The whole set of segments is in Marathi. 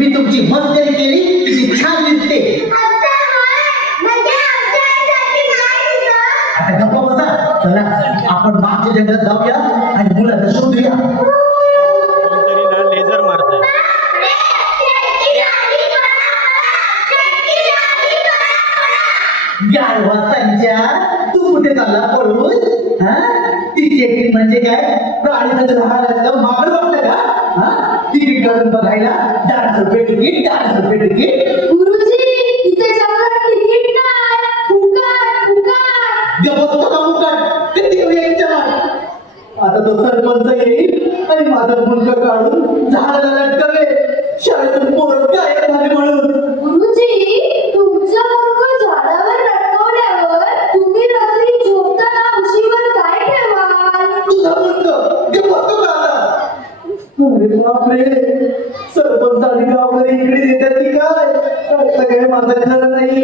मी तुमची मस्करी केली की छान दिसते. आता गप्प बसा. चला आपण मागच्या जंगलात जाऊया आणि मुलाला शोधूया. कोणतरी ना लेझर मारतंय. गाढवा संच्या, तू कुठे चालला पळून? हा? ती चेकिंग म्हणजे काय? प्राणीचं राहायला मागं वाटलं का? हा? तिकीट काढून बघायला 400 रुपये तिकीट, 400 रुपये तिकीट. गुरुजी, इथे जंगलात तिकीट नाही. फुकट. गप्प का मुकाट? किती वेळ चला. आता तो सरपंच येईल आणि माझं मुलगा काढून झाडाला लटकवे. शाळेतून पोरं काय झाले म्हणून. गुरुजी, तुमचं मुलगा झाडावर लटकवल्यावर तुम्ही रात्री झोपताना उशीवर काय ठेवाल? तुझा मुलगा गप्प बसतो का आता? अरे बापरे, सरपंच आणि गावकरी इकडे येतात की काय? आता काय माझं खरं नाही.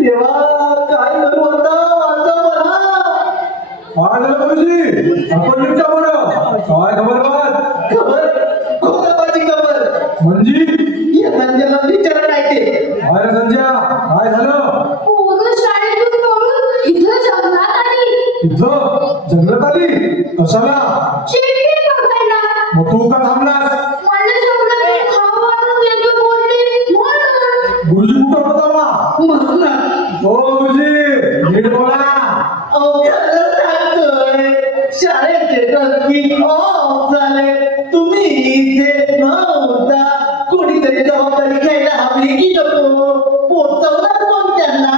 देवा, काय करू आता? आता मला काय झालं गुरुजी? आपण निघता बरं. काय खबर बात? खबर खोटाबाजी खबर. म्हणजे या संजयला विचार नाही ते. अरे संजय, काय झालं? पोरं शाळेतून पळून इथं जंगलात आली. इथं जंगलात आली? कशाला? चिमणी बघायला. मग तू का थांबलास? मला जंगलात खाऊ आणून देतो बोलले म्हणून. गुरुजी कुठं होता बा? मस्त ना. हो गुरुजी, नीट बोला. अवघ्याला सांगतोय, शाळेचे ट्रस्टी ऑफ झाले. तुम्ही इथे नव्हता. कोणीतरी जबाबदारी घ्यायला हवी की नको? पोचवणार कोण त्यांना?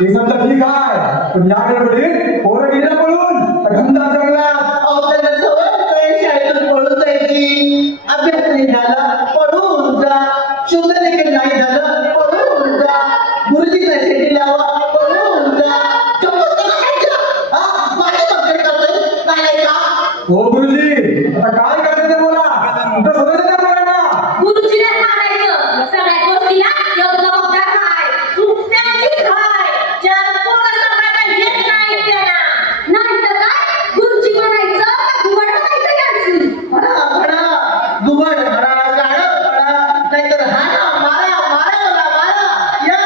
ते समजा ठीक आहे, पण या गडबडीत पोरं गेल्या पळून त्या घनदाट जंगलात. अवघ्याला सवय काय शाळेतून पळून जायची? अभ्यास नाही झाला, पळून जा. शुद्ध देखील नाही झालं, पळून जा. गुरुजीचा शेती लावा, पळून जा. गप्प बसायचं. हा? माझी मस्करी करतोय? नाही का? हो गुरुजी, आता काय करायचं ते बोला. कुठं शोधायचं त्या पोरांना? गुरुजीला सांगायचं सगळ्या गोष्टीला योग्य जबाबदार आहे. चूक त्यांचीच आहे. ज्याला पोरं सगळं काही येत नाही त्याला. नाहीतर काय गुरुजी म्हणायचं का घुबड म्हणायचं यांची? म्हणा, घुबड म्हणा, काळं म्हणा, नाहीतर हाणा, मारा, मला, मारा. या.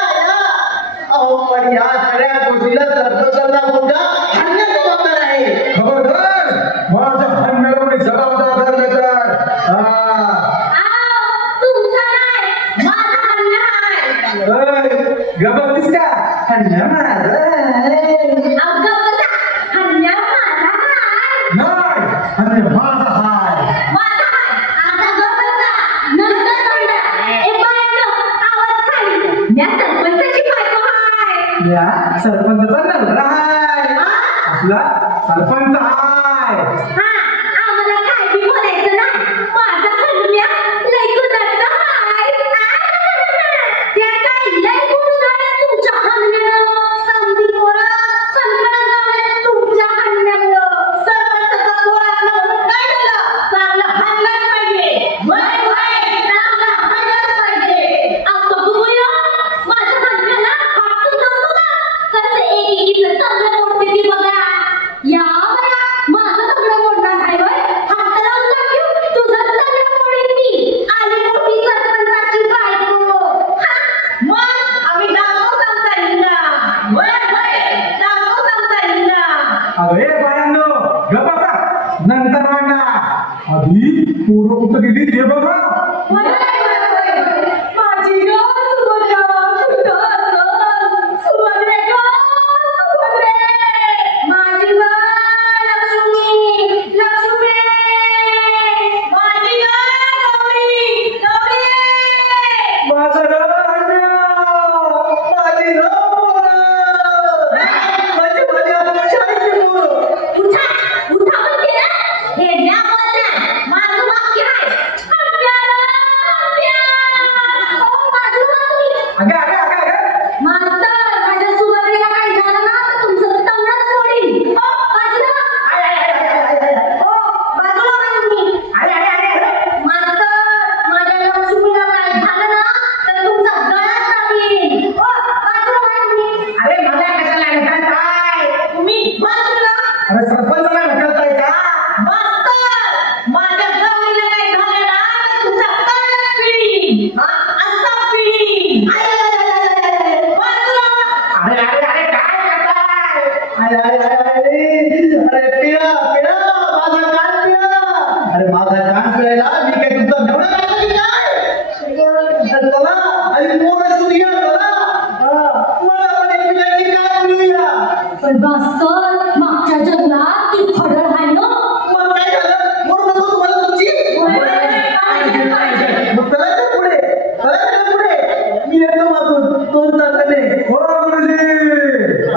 अहो, पण या सगळ्या गोष्टीला सरपंचाचा मुलगा हाणण्यास जबाबदार आहे. खबरदार, माझ्या हाणण्याला कोणी जबाबदार धरलं तर. तुमचा नाही माझा हल्ला आहे. गबतीस का? हाणण्या माझं. अगं बसा, हल्ला माझा आहे. नाही, हाणण्या माझा हाय. माझा आहे. आता गं बसा. नंतर म्हणलं. बायांनो, आवाज खाली. या सरपंचाची बायको आहे. या सरपंचाचा नवरा हाय. आपला सरपंच हाय. आम्हाला काय बी बोलायचं नाही. माझा हल्ल्या लय गुणाचा आहे. त्या काय लय गुण झाले तुमच्या हल्ल्यानं. समधी पोरं सनकळत झाले तुमच्या हल्ल्यामुळं. सरपंचाचा पोर असला म्हणून काय झालं? चांगला हल्लाच पाहिजे. वय, चांगला हल्लाच पाहिजे. आता बघूया माझ्या हल्ल्याला हात तुटून बघा. कसं एकेकीचं चांगलं मोडते ती बघा. या बया, असा पिढी अरे अरे अरे काय करताय? अरे अरे अरे अरे पिळा पिळा माझा कान पिळा. अरे माझा कान पिळायला मी काय तुमचा मेवणा लागला की काय? अरे चला आणि पोरं सुनिया चला. मला पण एक पिळाची कान पिळूया. पण भास्कर मागच्या जन्मात ती फडळ आहे ना. मग काय झालं? मोर नको तुम्हाला तुमची? मग चला तर पुढे चला तर पुढे. मी येतो मागून 2 तासाने. हो गुरुजी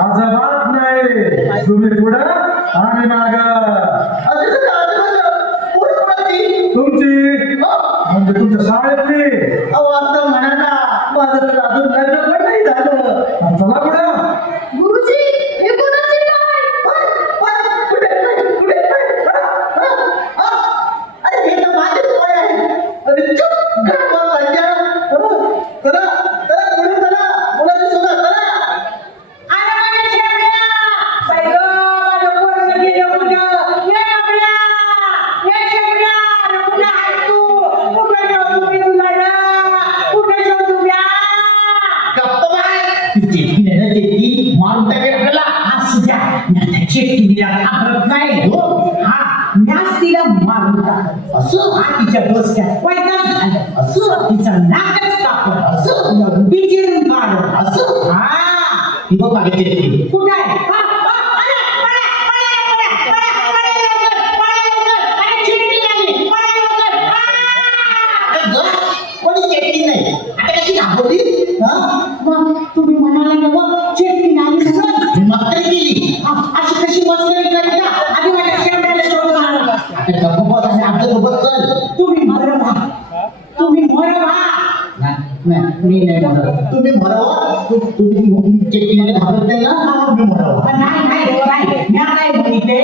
अजिबात नाही. तुम्ही पुढं आम्ही माग. असं कसं असं कसं? पुढे कोणाची? तुमची म्हणजे तुमच्या शाळेतली. अहो आता म्हणा ना माझं तर अजून लग्न पण नाही झालं. चला पुढं. गुरुजी हे कोणाचे काय? कुठे कुठे अरे हे तर माझेच पाय आहे. अरे चुप गप्पा माझ्या. चला चला पुढे चला मुलाची शोधा चला. गप्पा बाय. ती चेटकी नाही ना चेटकी मारून टाकेल आपल्याला. असू द्या त्या चेटकीला घाबरत नाही हो. हा न्यास तिला मारून टाकत असं. हा तिच्या डोसक्यात पैदाच घालत असं. तिचं नाकच कापत असं. बिचिरून काढत असं. हा ती बघ मागे चेटकी कुठे आहे? कोणी चेटकी नाही आता कशी घाबरली? मग तुम्ही म्हणाला ना चेटकी नाही म्हणून मस्करी केली. अशी कशी मस्करी करी का? आधी माझ्या शेवट्याला शोधून आणलं. आता गप्प बस आणि आमच्या सोबत चल. तुम्ही मरवा तुम्ही मरवा. मी नाही मरत. तुम्ही मरवा. तुम्ही चेटकीने घाबरत नाही ना तुम्ही मरवा. नाही मी काय म्हणते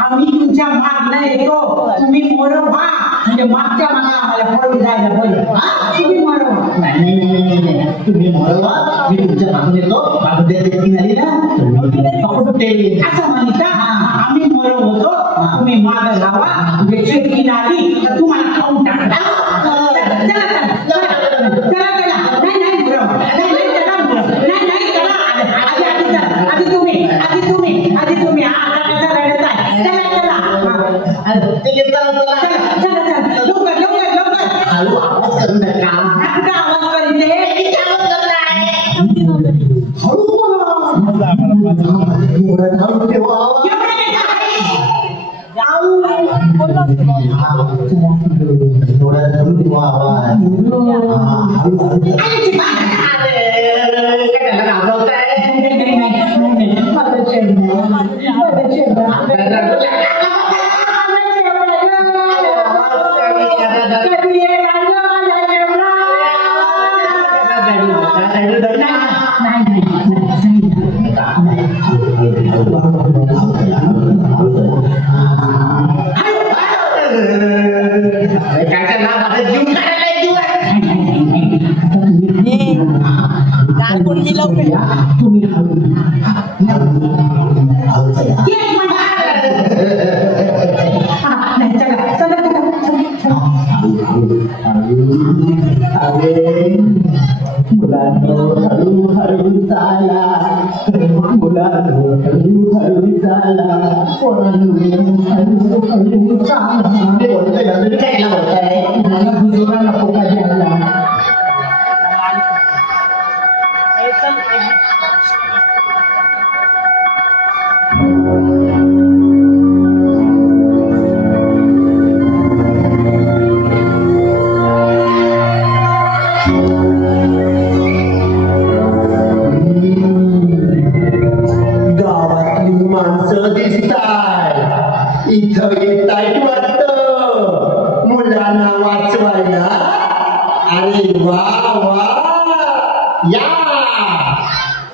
आम्ही तुमच्या मागणं येतो. तुम्ही मरवा म्हणजे मागच्या मागे आम्हाला पळून जायला बरं. तुम्ही मरवा. नाही तुम्ही मरवा मी तुमच्या मागून येतो. मागून चेटकी झाली ना ते असं म्हणता. आम्ही मरव होतो तुम्ही माग लावा. म्हणजे चेटकी आली तर तुम्हाला खाऊन टाकला. चला चला चला चला. नाही मरव. नाही चला मरव. नाही चला. आधी चला. आधी तुम्ही आता कसं रडत आहे. चला लवकर हळू आवाज करू नका. आवाज करते हळू हळू ठेवा. गावातली माणसं दिसताय. इथं येताय वाटतं मुलांना वाचवायला. अरे वा वा.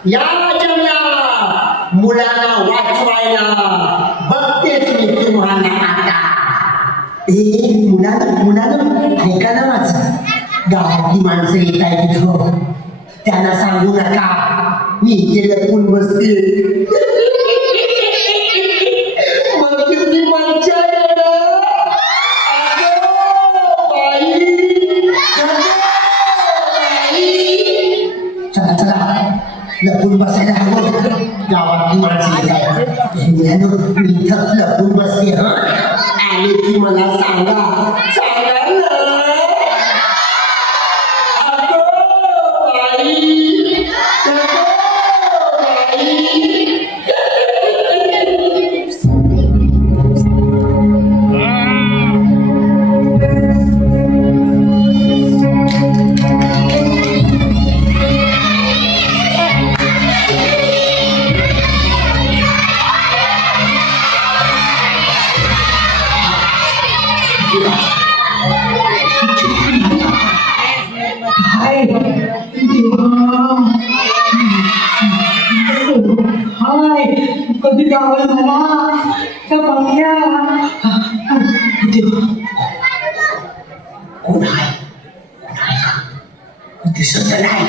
या जमला मुलांना वाचवायला. बघतेच मी तुम्हाला आता. मुलानं ऐका ना माझं. गावातली माणसं येत आहे तिथं. त्यांना सांगू नका मी इथे लपून बसते. मग किती मज्जा येणार. लपून बसायला हवं. गावातली माणसं येत आहे. मी इथं लपून बसते. हा आले की मला सांगा सांगा ना. अगो बाई, अगो बाई. हाय हाय कधी गावाला मला त्या बंगल्या कोण आहे कोण आहे का दिसत नाही.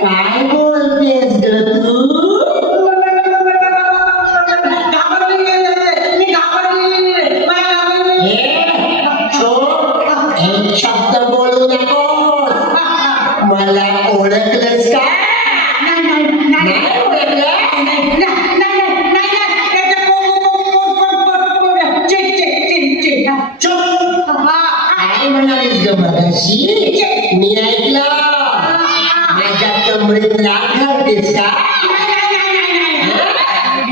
काय बोलतेस ग तू. एक शब्द बोलू नकोस. मला ओळखलंस का. नाही ओळखलं. चुप. काय म्हणालीस ग मगाशी. मी ऐकलं. माझ्या कमरेत राग घालतेस का.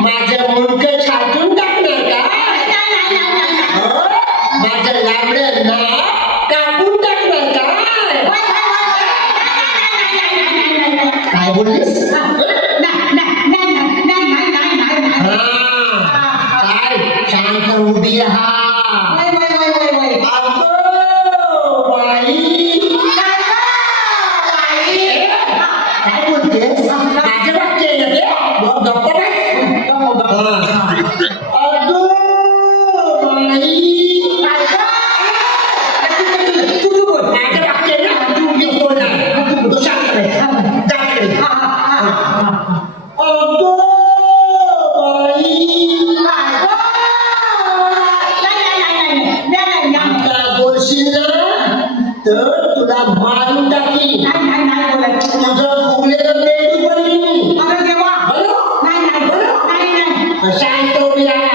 माझं मुंडकं छाटून टाकणार का. माझं लांबडं नाक कापून टाकणार का. काय बोललीस. काय शांत उभी राहा. अगो बाई. काय बोलतेस. माझं वाक्य आहे ना ते. मग गप्प बस. अगो बाई. माझं वाक्य आहे ना. तू बोलणार. तू शांत बस. जा तिकडे. अगो बाई. आता बोलशील ना तर तुला मारून टाकीन. तुझं फुगलेलं मेंदू बनवीन. शांत उभी राहा.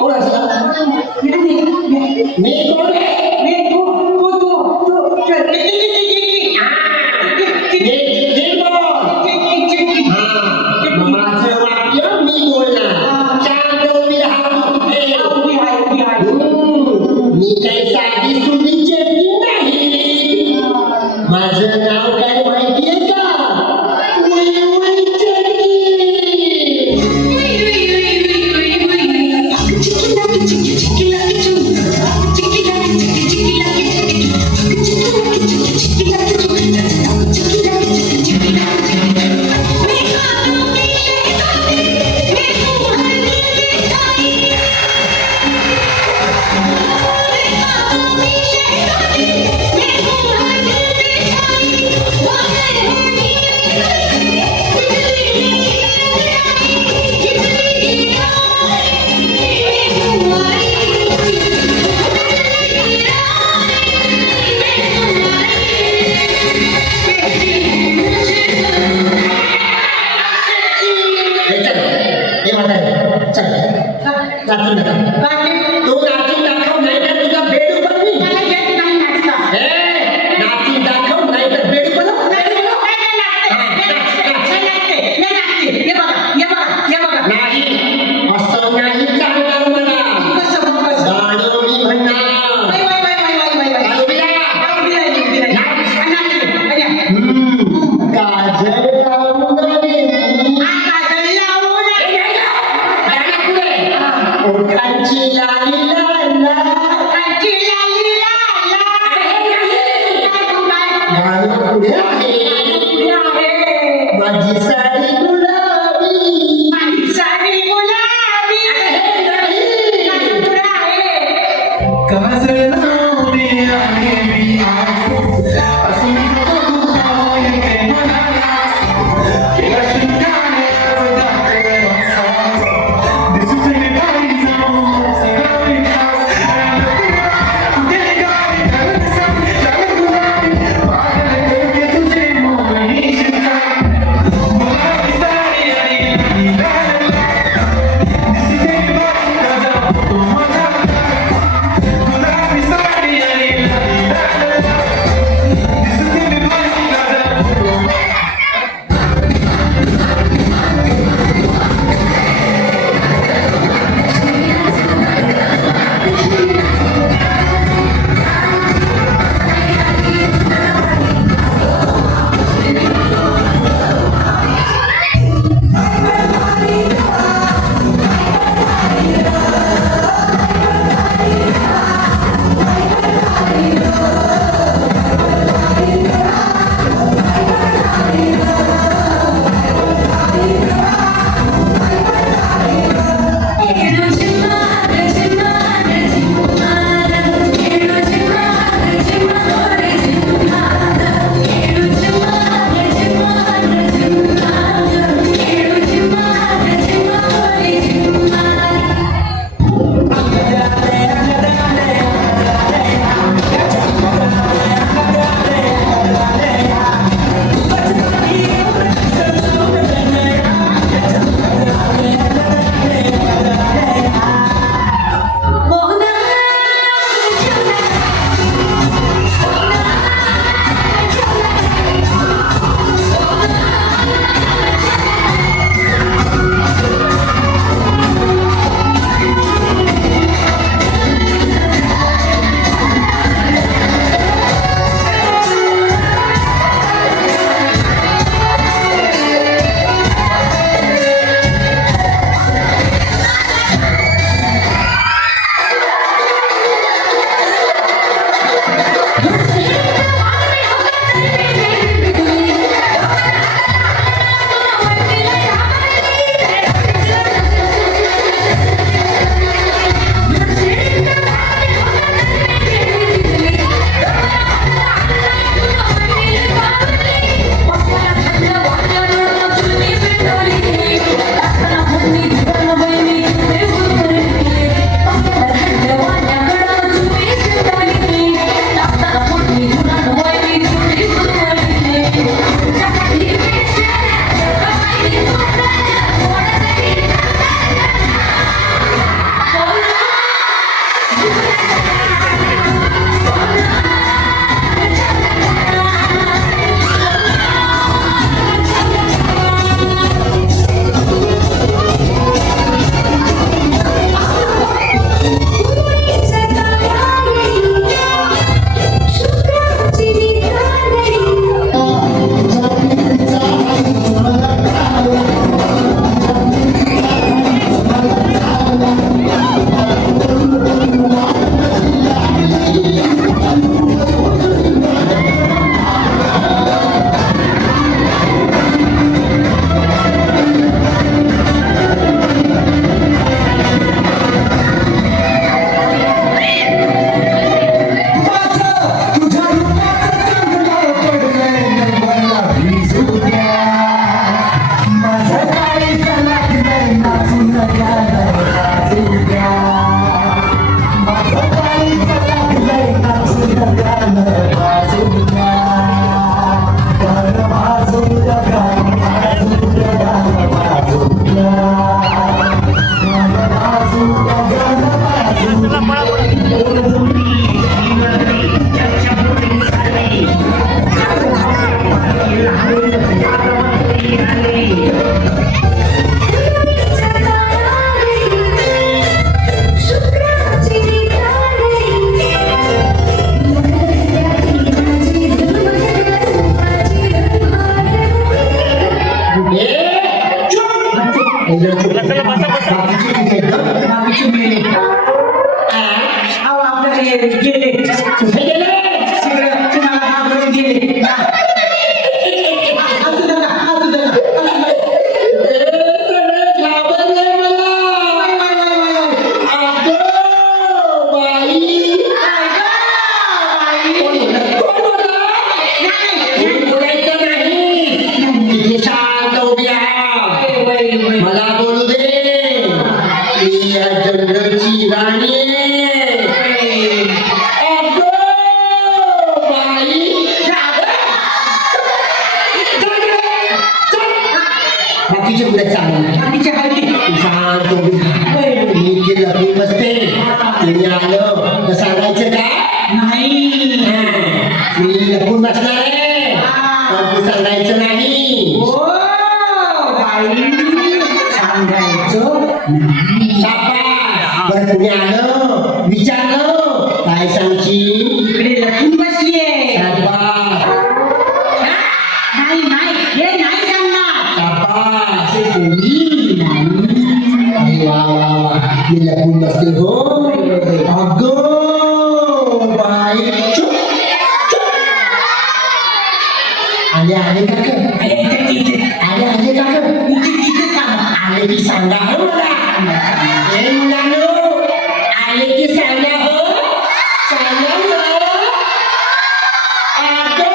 कोण असतं. मी कोण आहे. माझं वाक्य मी बोलणार. शांत उभी राहा. मी काही साधी सुधी चेटकी नाही. माझं नाव काय माहितीये का. उई उई चेटकी. Chicken, बाई तर सांगायचं का नाही मी लपून बसणार आहे पण तू सांगायचं नाही हो बाई सांगायचं शाबास. बरं तुम्ही आलं विचारलं काय सांगशील इकडे लपून बसलीये शाबास. नाही नाही हे नाही सांगणार शाबास. ते कोणी नाही अरे वा वा वा मी लपून बसते हो अगं बाई चुप चुप. आले काका आले काका आले की सांगा हो मला हे मुलांनो आले की सांगा हो सांगा हो. अगं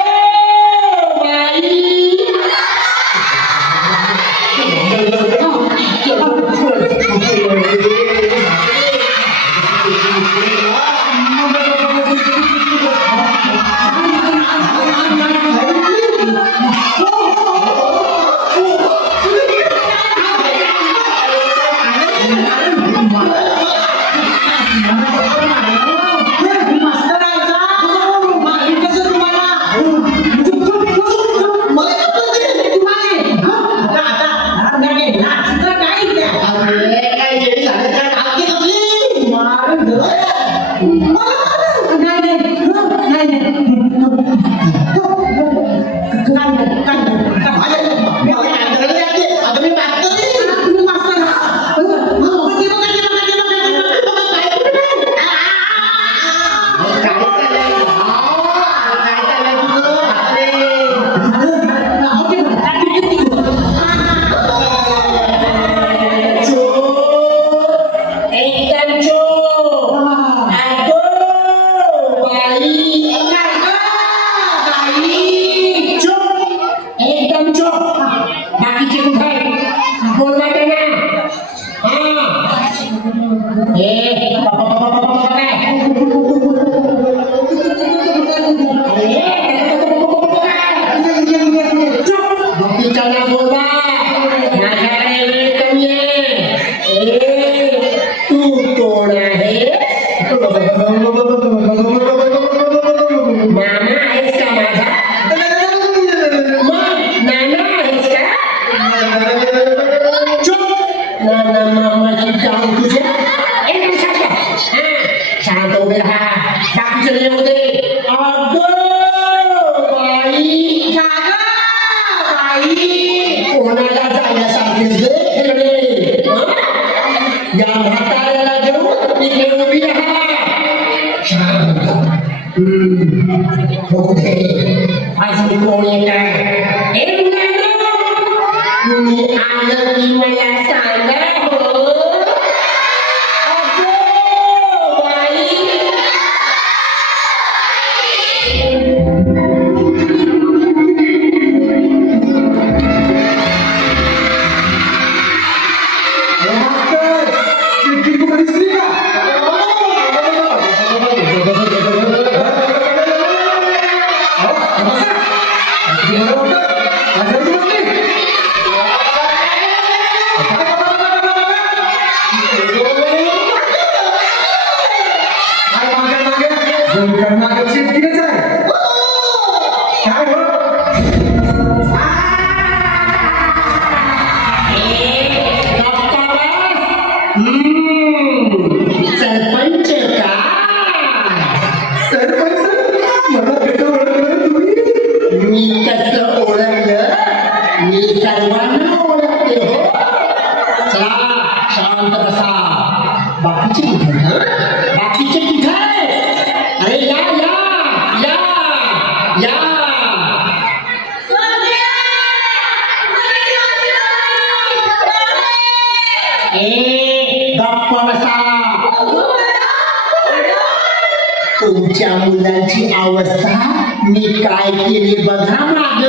बाई सरपंच का मी कसं ओळखलं मी सर्वांना ओळखते हो चला शांत बसा बाकीचे कुठे बाकीचे कुठे अरे या या या या गप्प बसा तुमच्या मुलांची अवस्था मी काय केली बघा माग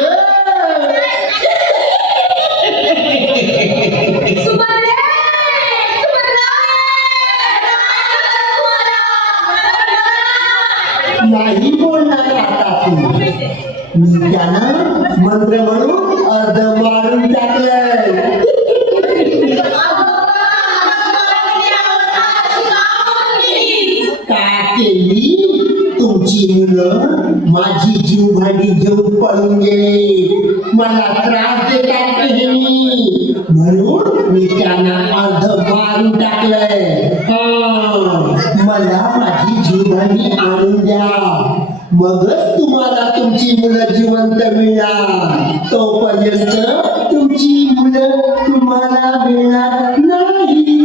नाही बोलणार आता तू मी त्यानं मंत्र म्हणून अर्ध मारून टाकलंय का केली तुमची मुलं माझी जीवभांडी घेऊन पळून गेले मला त्रास देतात नेहमी म्हणून मी त्यांना अर्ध मारून टाकलंय मला माझी जीवभांडी आणून द्या मगच तुम्हाला तुमची मुलं जिवंत मिळणार तोपर्यंत तुमची मुलं तुम्हाला मिळणार नाही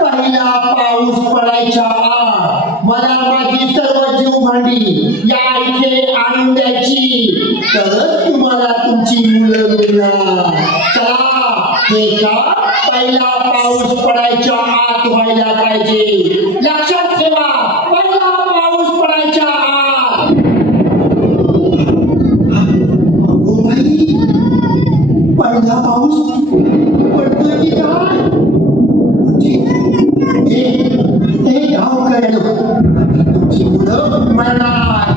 पहिला पाऊस पडायच्या आत मला माझी सर्व जीवभांडी या इथे आणून द्यायची तरच तुम्हाला तुमची मुलं मिळणार चला हे का पहिला पाऊस पडायच्या आत व्हायला पाहिजे लक्षात ठेवा पहिला पाऊस पडायच्या आत अगो बाई पहिला पाऊस पडतोय की काय हे गाव कळलं तुमची मुलं मरणार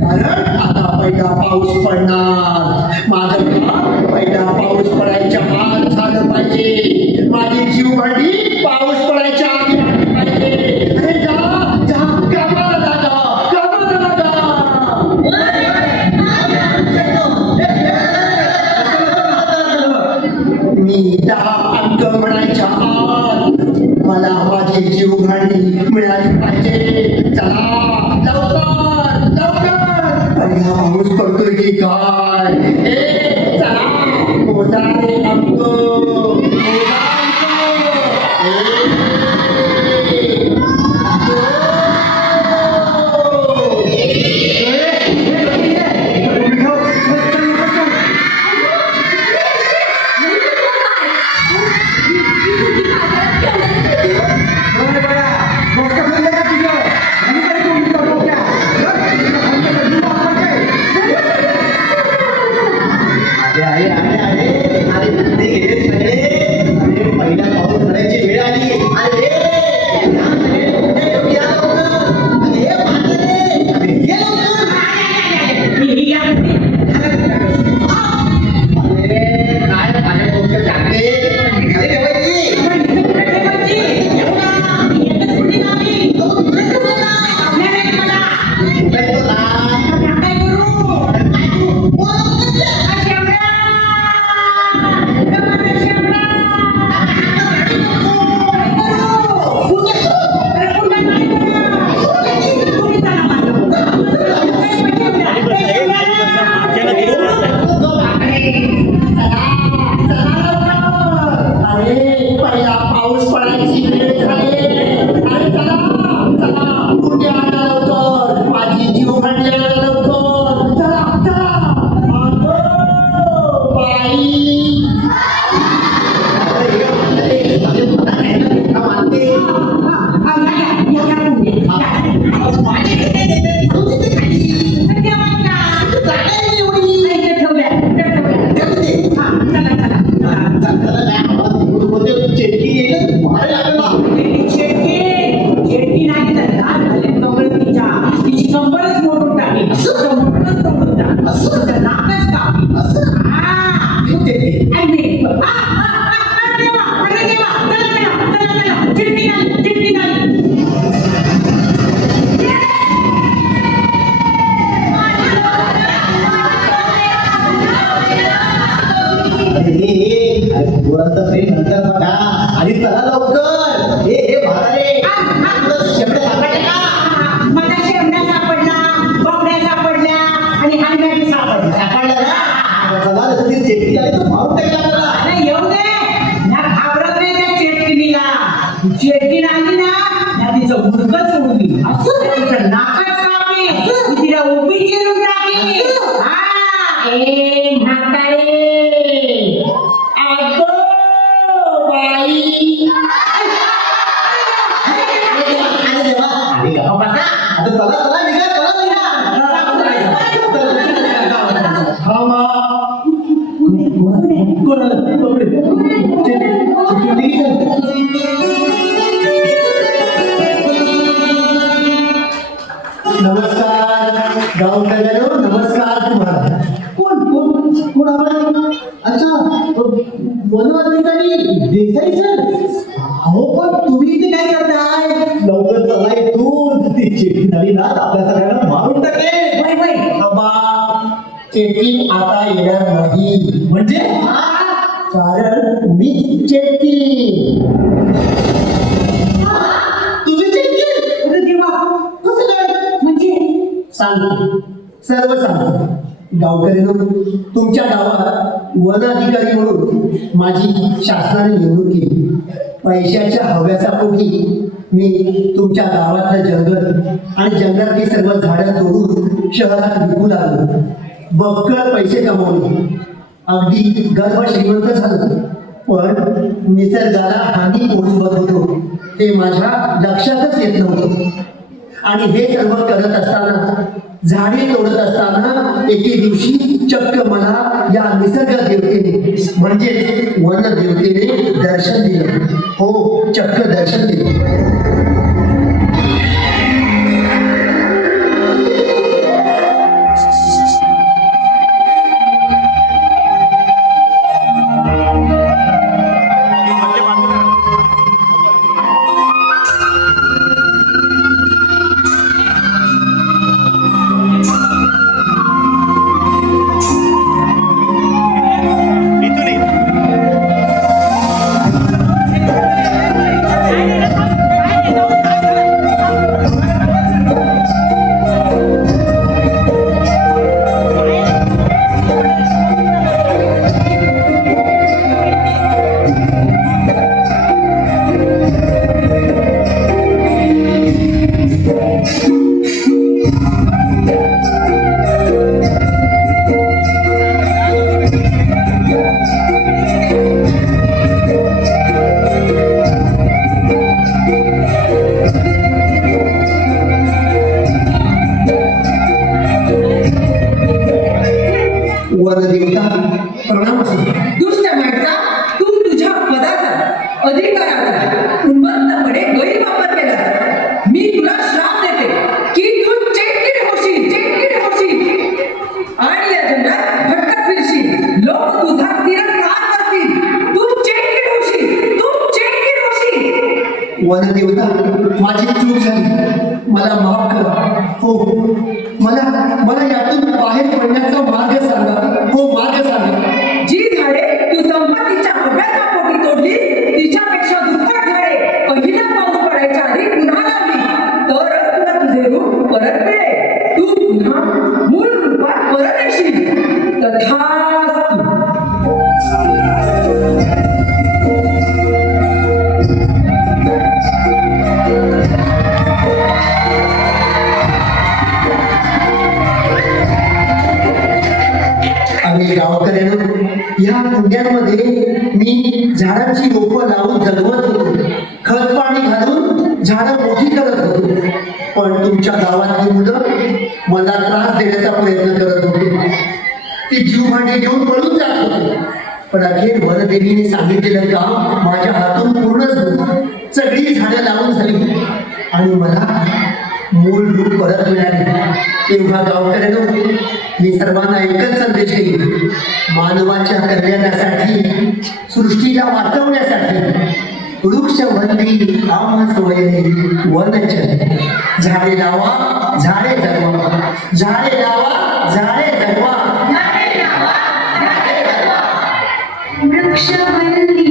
कारण आता पहिला पाऊस पडणार माझं काम पहिला पाऊस पडायच्या आत झालं पाहिजे माझी जीवभांडी पाऊस पडायच्या आधी आली पाहिजे अरे जा जा कामाला लागा कामाला लागा मी 10 अंक म्हणायच्या आत मला माझी जीवभांडी मिळाली पाहिजे चला लवकर लवकर पहिला पाऊस पडतोय की काय चला मोजा रे अंक मोजा अधिकारी देसाई सर, अहो पण तुम्ही इथे काय करताय? लवकर चला इथून. ती चिठ्ठी नवीन रात आपल्या सगळ्यांना मारून टाकेल. वै वै आबा चेकिंग आता येणार नाही म्हणजे कारण मी चेकिंग तुम्ही चिठ्ठी? अरे देवा कसं काय? म्हणजे सांगतो सर्व सांगतो गावकऱ्यांनो तुमच्या गावात वन अधिकारी म्हणून माझी शासनाने निवडणूक केली पैशाच्या हव्यासा पोटी मी तुमच्या गावातलं जंगल आणि जंगलातली सर्व झाडं तोडून शहरात विकू लागलो बक्कळ पैसे कमावले अगदी गर्भ श्रीमंत झालो पण निसर्गाला हानी पोहोचवत होतो ते माझ्या लक्षातच येत नव्हतं आणि हे सर्व करत असताना झाडे तोडत असताना एके दिवशी चक्क मला या निसर्ग देवतेने म्हणजे वन देवतेने दर्शन दिलं हो चक्क दर्शन दिलं इथून ये. वनदेवता प्रणाम असो दुष्ट माणसा तू तुझ्या पदाचा अधिकाराचा उन्मत्तपणे गैरवापर केला मी तुला श्राप देते की तू चिडचिड होशील आणि या जंगलात भटकत फिरशील लोक तुझा तिरस्कार करतील तू चिडचिड होशील वनदेवता माझी चूक झाली मला माफ करा हो मला यातून बाहेर पडण्याचा मार्ग सांगा हो मार्ग सांगा जी झाडे तू संपत्तीच्या अभ्यासापोटी तोडलीस तिच्यापेक्षा दुप्पट झाडे पहिला पाऊस पडायच्या आधी पुन्हा लावली तरच तुला तुझे रूप परत मिळेल तू पुन्हा मूळ रूपात परत येशील तथास्तु आणि गावकऱ्यांना या कुंड्यांमध्ये मी झाडांची रोपं लावून जगवत होतो खत पाणी घालून झाडं मोठी करत होतो पण तुमच्या गावातली मुलं मला त्रास देण्याचा प्रयत्न करत होते ते जीवभांडे घेऊन पळून जात होते पण अखेर वनदेवीने सांगितलेलं काम माझ्या हातून पूर्ण झालं सगळी झाडं लावून झाली आणि मला मूळ रूप परत मिळाले तेव्हा गावकऱ्यांनो मी सर्वांना एकच संदेश देईन मानवाच्या कल्याणासाठी सृष्टीला वाचवण्यासाठी वृक्षवंदी आम्हा वयने वनचर झाडे लावा झाडे जगवा झाडे लावा झाडे जगवा वृक्षवल्ली